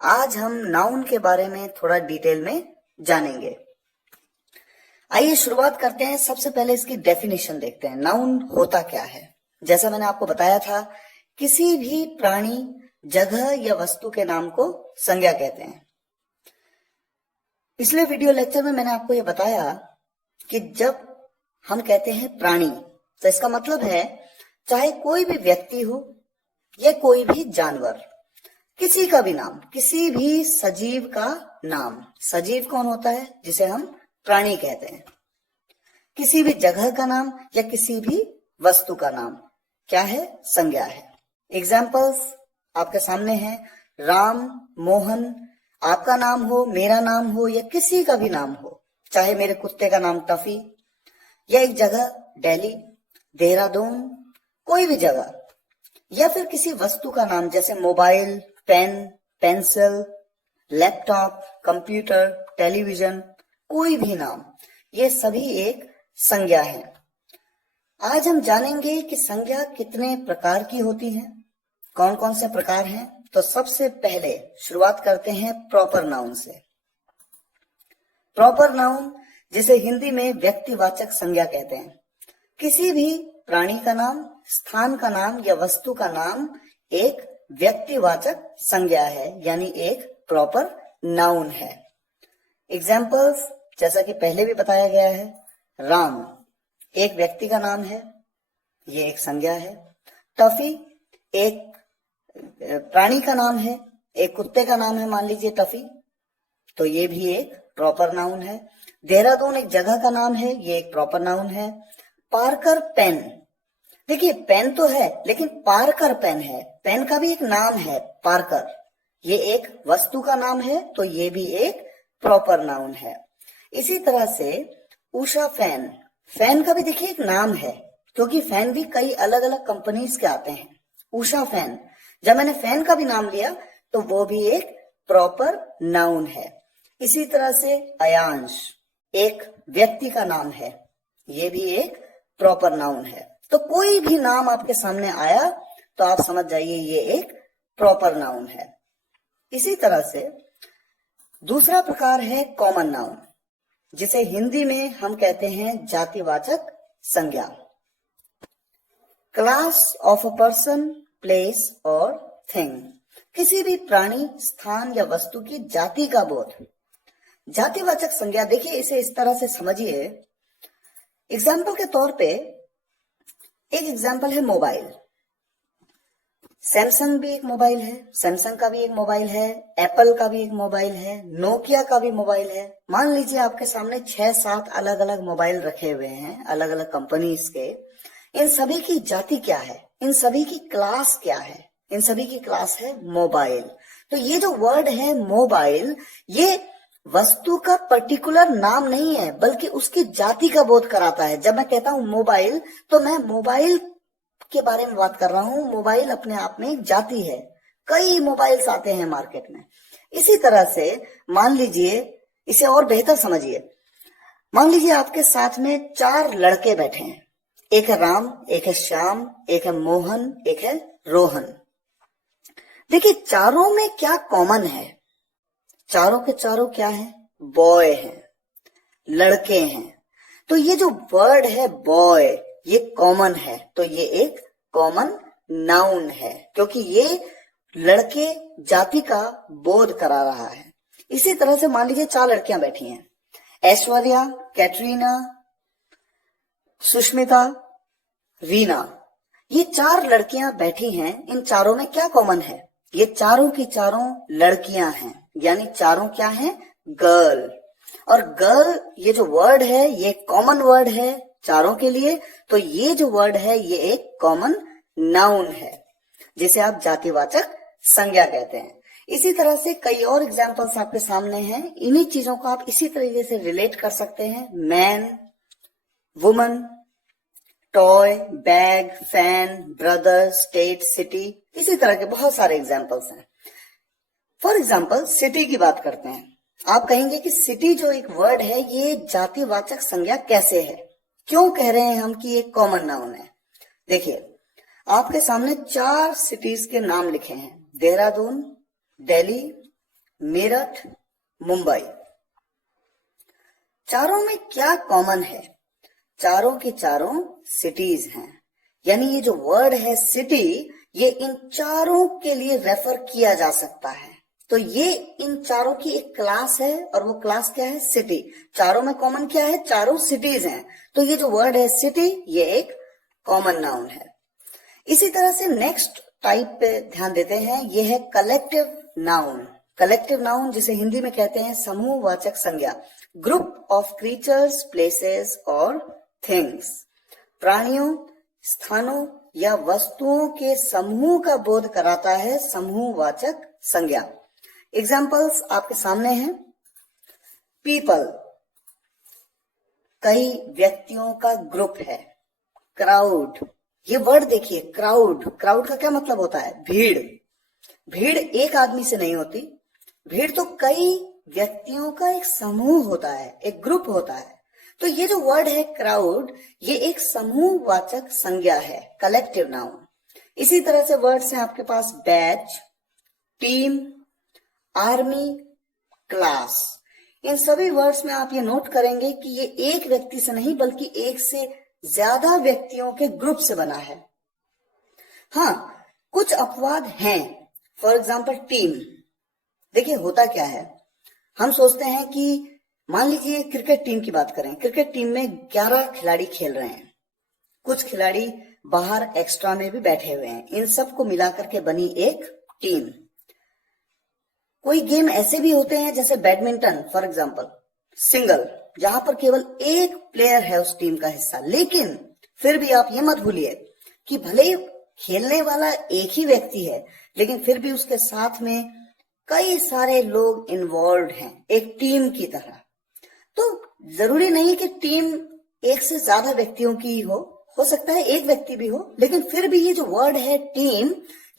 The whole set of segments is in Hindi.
आज हम नाउन के बारे में थोड़ा डिटेल में जानेंगे। आइए शुरुआत करते हैं। सबसे पहले इसकी डेफिनेशन देखते हैं। नाउन होता क्या है? जैसा मैंने आपको बताया था, किसी भी प्राणी, जगह या वस्तु के नाम को संज्ञा कहते हैं। पिछले वीडियो लेक्चर में मैंने आपको यह बताया कि जब हम कहते हैं प्राणी, तो इसका मतलब है चाहे कोई भी व्यक्ति हो या कोई भी जानवर, किसी का भी नाम, किसी भी सजीव का नाम। सजीव कौन होता है? जिसे हम प्राणी कहते हैं। किसी भी जगह का नाम या किसी भी वस्तु का नाम क्या है? संज्ञा है। एग्जाम्पल्स आपके सामने हैं। राम, मोहन, आपका नाम हो, मेरा नाम हो या किसी का भी नाम हो, चाहे मेरे कुत्ते का नाम टफी, या एक जगह दिल्ली, देहरादून, कोई भी जगह, या फिर किसी वस्तु का नाम जैसे mobile, pen, pencil, laptop, computer, television, कोई भी नाम, ये सभी एक संज्ञा है। आज हम जानेंगे कि संज्ञा कितने प्रकार की होती है, कौन कौन से प्रकार हैं। तो सबसे पहले शुरुआत करते हैं प्रॉपर नाउन से। प्रॉपर नाउन, जिसे हिंदी में व्यक्तिवाचक संज्ञा कहते हैं। किसी भी प्राणी का नाम, स्थान का नाम या वस्तु का नाम एक व्यक्तिवाचक संज्ञा है, यानी एक प्रॉपर नाउन है। एग्जाम्पल्स जैसा कि पहले भी बताया गया है, राम एक व्यक्ति का नाम है, ये एक संज्ञा है। टफी एक प्राणी का नाम है, एक कुत्ते का नाम है, मान लीजिए टफी, तो ये भी एक प्रॉपर नाउन है। देहरादून एक जगह का नाम है, ये एक प्रॉपर नाउन है। पार्कर पेन, देखिए पेन तो है लेकिन पार्कर पेन है, पेन का भी एक नाम है पार्कर, ये एक वस्तु का नाम है, तो ये भी एक प्रॉपर नाउन है। इसी तरह से उषा फैन, फैन का भी देखिए एक नाम है, क्योंकि फैन भी कई अलग अलग कंपनीज के आते हैं। उषा फैन, जब मैंने फैन का भी नाम लिया तो वो भी एक प्रॉपर नाउन है। इसी तरह से अयांश एक व्यक्ति का नाम है, ये भी एक प्रॉपर नाउन है। तो कोई भी नाम आपके सामने आया तो आप समझ जाइए ये एक प्रॉपर नाउन है। इसी तरह से दूसरा प्रकार है कॉमन नाउन, जिसे हिंदी में हम कहते हैं जातिवाचक संज्ञा। Class of a person, place और थिंग, किसी भी प्राणी, स्थान या वस्तु की जाति का बोध। जातिवाचक संज्ञा, देखिए इसे इस तरह से समझिए। एग्जाम्पल के तौर पे एक एग्जाम्पल है मोबाइल। सैमसंग भी एक मोबाइल है, सैमसंग का भी एक मोबाइल है, एप्पल का भी एक मोबाइल है, नोकिया का भी मोबाइल है। मान लीजिए आपके सामने 6-7 अलग अलग मोबाइल रखे हुए हैं, अलग अलग कंपनीज के। इन सभी की जाति क्या है? इन सभी की क्लास क्या है? इन सभी की क्लास है मोबाइल। तो ये जो वर्ड है मोबाइल, ये वस्तु का पर्टिकुलर नाम नहीं है, बल्कि उसकी जाति का बोध कराता है। जब मैं कहता हूं मोबाइल, तो मैं मोबाइल के बारे में बात कर रहा हूं। मोबाइल अपने आप में एक जाति है, कई मोबाइल्स आते हैं मार्केट में। इसी तरह से मान लीजिए, इसे और बेहतर समझिए। मान लीजिए आपके साथ में 4 लड़के बैठे हैं, एक है राम, एक है श्याम, एक है मोहन, एक है रोहन। देखिए चारों में क्या कॉमन है? चारों के चारों क्या है? बॉय हैं, लड़के हैं। तो ये जो वर्ड है बॉय, ये कॉमन है, तो ये एक कॉमन नाउन है, क्योंकि ये लड़के जाति का बोध करा रहा है। इसी तरह से मान लीजिए 4 लड़कियां बैठी हैं, ऐश्वर्या, कैटरीना, सुष्मिता, रीना। ये 4 लड़कियां बैठी हैं। इन चारों में क्या कॉमन है? ये चारों की चारों लड़कियां हैं, यानी चारों क्या हैं? गर्ल। और गर्ल ये जो वर्ड है, ये कॉमन वर्ड है चारों के लिए, तो ये जो वर्ड है ये एक कॉमन नाउन है, जिसे आप जातिवाचक संज्ञा कहते हैं। इसी तरह से कई और एग्जाम्पल्स आपके सामने हैं। इन्हीं चीजों को आप इसी तरीके से रिलेट कर सकते हैं। Man, woman, toy, bag, fan, brother, state, city, इसी तरह के बहुत सारे एग्जाम्पल्स हैं। फॉर एग्जाम्पल सिटी की बात करते हैं। आप कहेंगे कि सिटी जो एक वर्ड है, ये जातिवाचक संज्ञा कैसे है? क्यों कह रहे हैं हम कि ये कॉमन नाउन है? देखिए आपके सामने 4 सिटीज के नाम लिखे हैं, देहरादून, दिल्ली, मेरठ, मुंबई। चारों में क्या कॉमन है? चारों के चारों सिटीज हैं। यानी ये जो वर्ड है सिटी, ये इन चारों के लिए रेफर किया जा सकता है। तो ये इन चारों की एक क्लास है और वो क्लास क्या है? सिटी। चारों में कॉमन क्या है? चारों सिटीज हैं। तो ये जो वर्ड है सिटी, ये एक कॉमन नाउन है। इसी तरह से नेक्स्ट टाइप पे ध्यान देते हैं, ये है कलेक्टिव नाउन। कलेक्टिव नाउन जिसे हिंदी में कहते हैं समूहवाचक संज्ञा। ग्रुप ऑफ क्रीचर्स, प्लेसेस और थिंग्स। प्राणियों, स्थानों या वस्तुओं के समूह का बोध कराता है समूहवाचक संज्ञा। एग्जाम्पल्स आपके सामने हैं। पीपल, कई व्यक्तियों का ग्रुप है। क्राउड, ये वर्ड देखिए, क्राउड। क्राउड का क्या मतलब होता है? भीड़। भीड़ एक आदमी से नहीं होती, भीड़ तो कई व्यक्तियों का एक समूह होता है, एक ग्रुप होता है। तो ये जो वर्ड है क्राउड, ये एक समूहवाचक संज्ञा है, कलेक्टिव नाउन। इसी तरह से वर्ड्स हैं आपके पास बैच, टीम, आर्मी, क्लास। इन सभी वर्ड्स में आप ये नोट करेंगे कि ये एक व्यक्ति से नहीं बल्कि एक से ज्यादा व्यक्तियों के ग्रुप से बना है। हाँ, कुछ अपवाद हैं। For example team. देखिए होता क्या है, हम सोचते हैं कि मान लीजिए क्रिकेट टीम की बात करें, क्रिकेट टीम में 11 खिलाड़ी खेल रहे हैं, कुछ खिलाड़ी बाहर एक्स्ट्रा में भी बैठे हुए हैं, इन सबको मिलाकर के बनी एक टीम। कोई गेम ऐसे भी होते हैं जैसे बैडमिंटन फॉर एग्जाम्पल, सिंगल, जहां पर केवल एक प्लेयर है उस टीम का हिस्सा। लेकिन फिर भी आप ये मत भूलिए कि भले ही खेलने वाला एक ही व्यक्ति है, लेकिन फिर भी उसके साथ में कई सारे लोग इन्वॉल्व हैं एक टीम की तरह। तो जरूरी नहीं कि टीम एक से ज्यादा व्यक्तियों की हो सकता है एक व्यक्ति भी हो, लेकिन फिर भी ये जो वर्ड है टीम,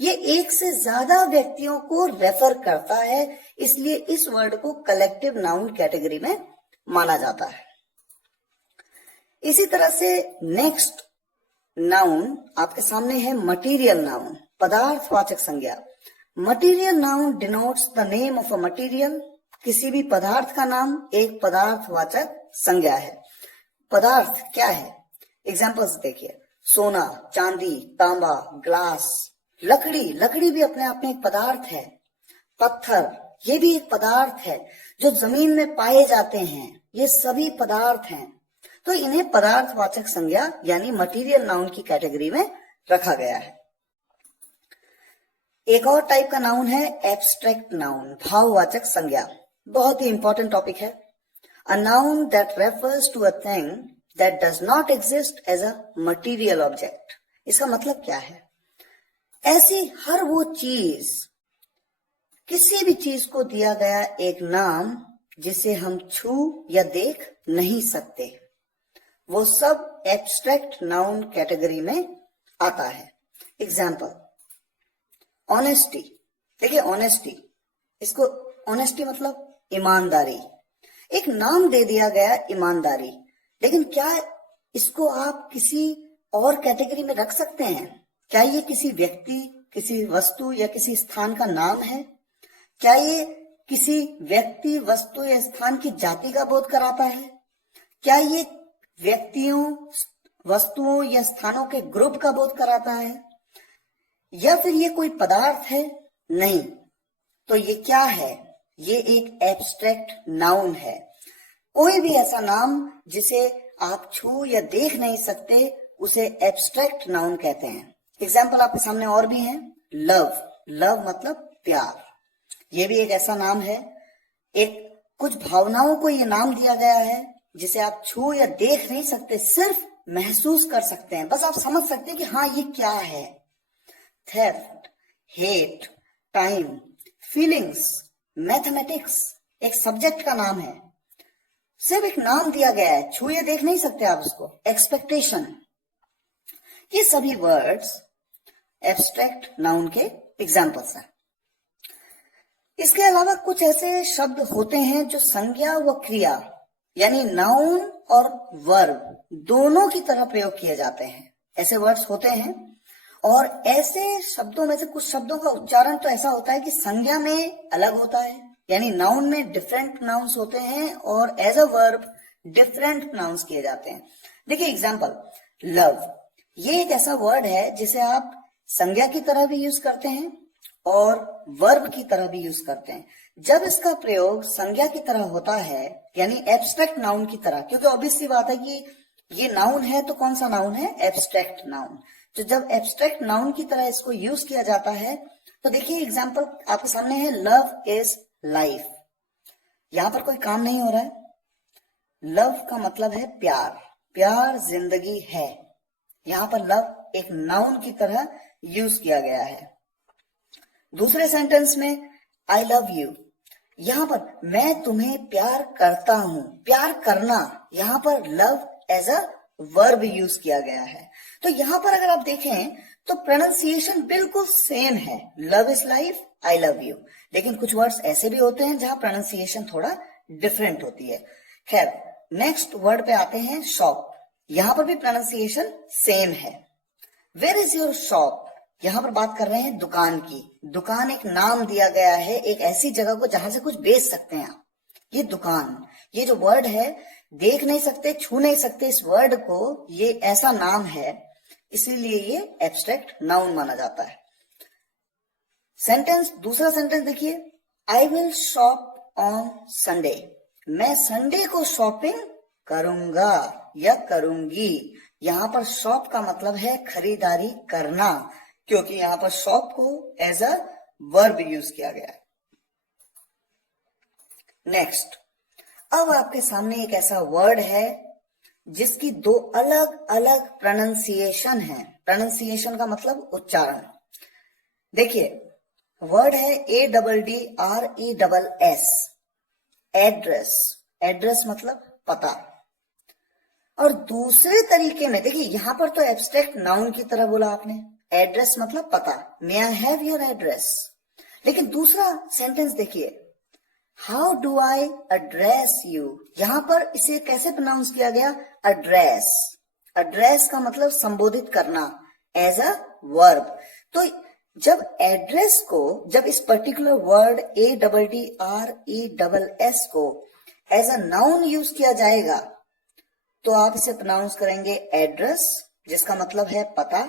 ये एक से ज्यादा व्यक्तियों को रेफर करता है, इसलिए इस वर्ड को कलेक्टिव नाउन कैटेगरी में माना जाता है। इसी तरह से नेक्स्ट नाउन आपके सामने है मटीरियल नाउन, पदार्थवाचक संज्ञा। Material noun denotes the name of a material. किसी भी पदार्थ का नाम एक पदार्थवाचक संज्ञा है। पदार्थ क्या है? एग्जांपल्स देखिए, सोना, चांदी, तांबा, ग्लास। लकड़ी, लकड़ी भी अपने आप में एक पदार्थ है। पत्थर, ये भी एक पदार्थ है जो जमीन में पाए जाते हैं, ये सभी पदार्थ हैं। तो इन्हें पदार्थवाचक संज्ञा यानी मटीरियल नाउन की कैटेगरी में रखा गया है। एक और टाइप का नाउन है एब्स्ट्रैक्ट नाउन, भाववाचक संज्ञा। बहुत ही इंपॉर्टेंट टॉपिक है। A noun that refers to a thing that does not exist as a material object. इसका मतलब क्या है? ऐसी हर वो चीज, किसी भी चीज को दिया गया एक नाम जिसे हम छू या देख नहीं सकते, वो सब एब्स्ट्रैक्ट नाउन कैटेगरी में आता है। Example, honesty. देखिए ऑनेस्टी, इसको ऑनेस्टी मतलब ईमानदारी, एक नाम दे दिया गया ईमानदारी। लेकिन क्या इसको आप किसी और कैटेगरी में रख सकते हैं? क्या ये किसी व्यक्ति, किसी वस्तु या किसी स्थान का नाम है? क्या ये किसी व्यक्ति, वस्तु या स्थान की जाति का बोध कराता है? क्या ये व्यक्तियों, वस्तुओं या स्थानों के ग्रुप का बोध कराता है? या फिर ये कोई पदार्थ है? नहीं। तो ये क्या है? ये एक एब्स्ट्रैक्ट नाउन है। कोई भी ऐसा नाम जिसे आप छू या देख नहीं सकते, उसे एब्स्ट्रैक्ट नाउन कहते हैं। एग्जाम्पल आपके सामने और भी हैं। लव, लव मतलब प्यार, ये भी एक ऐसा नाम है। एक कुछ भावनाओं को ये नाम दिया गया है जिसे आप छू या देख नहीं सकते, सिर्फ महसूस कर सकते हैं, बस आप समझ सकते हैं कि हाँ ये क्या है। Theft, hate, time, feelings, mathematics एक सब्जेक्ट का नाम है, सिर्फ एक नाम दिया गया है, छू या देख नहीं सकते आप उसको। एक्सपेक्टेशन, ये सभी वर्ड्स एब्स्ट्रैक्ट नाउन के एग्जाम्पल्स हैं। इसके अलावा कुछ ऐसे शब्द होते हैं जो संज्ञा व क्रिया यानी नाउन और वर्ब दोनों की तरह प्रयोग किए जाते हैं। ऐसे वर्ड्स होते हैं और ऐसे शब्दों में से कुछ शब्दों का उच्चारण तो ऐसा होता है कि संज्ञा में अलग होता है यानी नाउन में डिफरेंट प्रोनाउंस होते हैं और as a verb different pronouns किए जाते हैं। देखिए एग्जांपल, लव, ये एक ऐसा वर्ड है जिसे आप संज्ञा की तरह भी यूज करते हैं और वर्ब की तरह भी यूज करते हैं। जब इसका प्रयोग संज्ञा की तरह होता है, यानी एब्स्ट्रैक्ट नाउन की तरह, क्योंकि ऑब्वियस सी बात है कि ये नाउन है तो कौन सा नाउन है? Abstract noun. तो जब एब्स्ट्रैक्ट नाउन की तरह इसको यूज किया जाता है तो देखिए एग्जांपल आपके सामने है, लव इज लाइफ। यहां पर कोई काम नहीं हो रहा है। लव का मतलब है प्यार, प्यार जिंदगी है। यहां पर लव एक नाउन की तरह यूज किया गया है। दूसरे सेंटेंस में आई लव यू, यहां पर मैं तुम्हें प्यार करता हूं, प्यार करना, यहां पर love as a verb use किया गया है। तो यहां पर अगर आप देखें तो प्रोनाउंसिएशन बिल्कुल सेम है, love is life, I love you. लेकिन कुछ वर्ड्स ऐसे भी होते हैं जहां प्रोनाउंसिएशन थोड़ा डिफरेंट होती है। खैर, नेक्स्ट वर्ड पे आते हैं, शॉप। यहां पर भी प्रोनाउंसिएशन सेम है। वेयर इज योर शॉप, यहां पर बात कर रहे हैं दुकान की। दुकान एक नाम दिया गया है एक ऐसी जगह को जहां से कुछ बेच सकते हैं आप। ये दुकान, ये जो वर्ड है, देख नहीं सकते, छू नहीं सकते इस वर्ड को, ये ऐसा नाम है, इसीलिए ये एब्स्ट्रैक्ट नाउन माना जाता है। सेंटेंस, दूसरा सेंटेंस देखिए, I will shop on Sunday, मैं संडे को शॉपिंग करूंगा या करूंगी। यहां पर शॉप का मतलब है खरीदारी करना, क्योंकि यहां पर शॉप को एज अ वर्ब यूज किया गया है। नेक्स्ट, अब आपके सामने एक ऐसा वर्ड है जिसकी दो अलग अलग प्रोनाउंसिएशन है। प्रोनाउंसिएशन का मतलब उच्चारण। देखिए, वर्ड है ADDRESS, एड्रेस। एड्रेस मतलब पता। और दूसरे तरीके में देखिए, यहां पर तो एब्स्ट्रैक्ट नाउन की तरह बोला आपने, एड्रेस मतलब पता, मे आई हैव योर एड्रेस। लेकिन दूसरा सेंटेंस देखिए, how do I address you, यहां पर इसे कैसे प्रोनाउंस किया गया? एड्रेस। एड्रेस का मतलब संबोधित करना एज अ वर्ब। तो जब एड्रेस को, जब इस पर्टिकुलर वर्ड ADDRESS को एज अ नाउन यूज किया जाएगा तो आप इसे प्रोनाउंस करेंगे एड्रेस, जिसका मतलब है पता।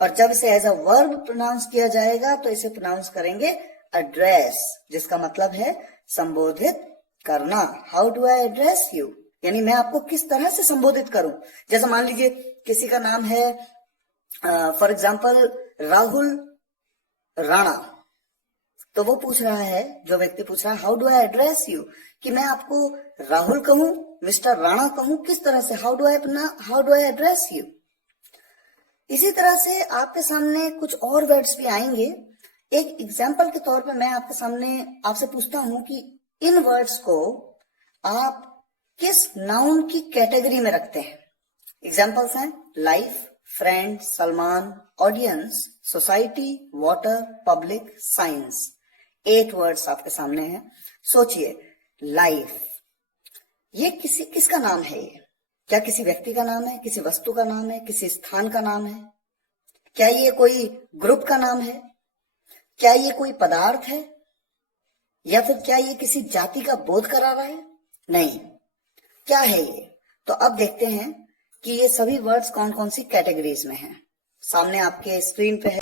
और जब इसे एज अ वर्ब प्रोनाउंस किया जाएगा तो इसे प्रोनाउंस करेंगे एड्रेस, जिसका मतलब है संबोधित करना। How do I address you, यानी मैं आपको किस तरह से संबोधित करूं। जैसे मान लीजिए किसी का नाम है फॉर एग्जाम्पल राहुल राणा, तो वो पूछ रहा है, जो व्यक्ति पूछ रहा है, how do I address you, कि मैं आपको राहुल कहूं, मिस्टर राणा कहूं, किस तरह से, how do I address you. इसी तरह से आपके सामने कुछ और वर्ड्स भी आएंगे। एक एग्जाम्पल के तौर पे मैं आपके सामने आपसे पूछता हूं कि इन वर्ड्स को आप किस नाउन की कैटेगरी में रखते हैं। एग्जाम्पल्स हैं life, friend, Salman, audience, society, water, public, science. 8 words आपके सामने हैं। सोचिए, लाइफ, ये किसका नाम है? ये क्या किसी व्यक्ति का नाम है, किसी वस्तु का नाम है, किसी स्थान का नाम है? क्या ये कोई ग्रुप का नाम है? क्या ये कोई पदार्थ है? या फिर क्या ये किसी जाति का बोध करा रहा है? नहीं, क्या है ये? तो अब देखते हैं कि ये सभी वर्ड्स कौन कौन सी कैटेगरीज में हैं। सामने आपके स्क्रीन पे है।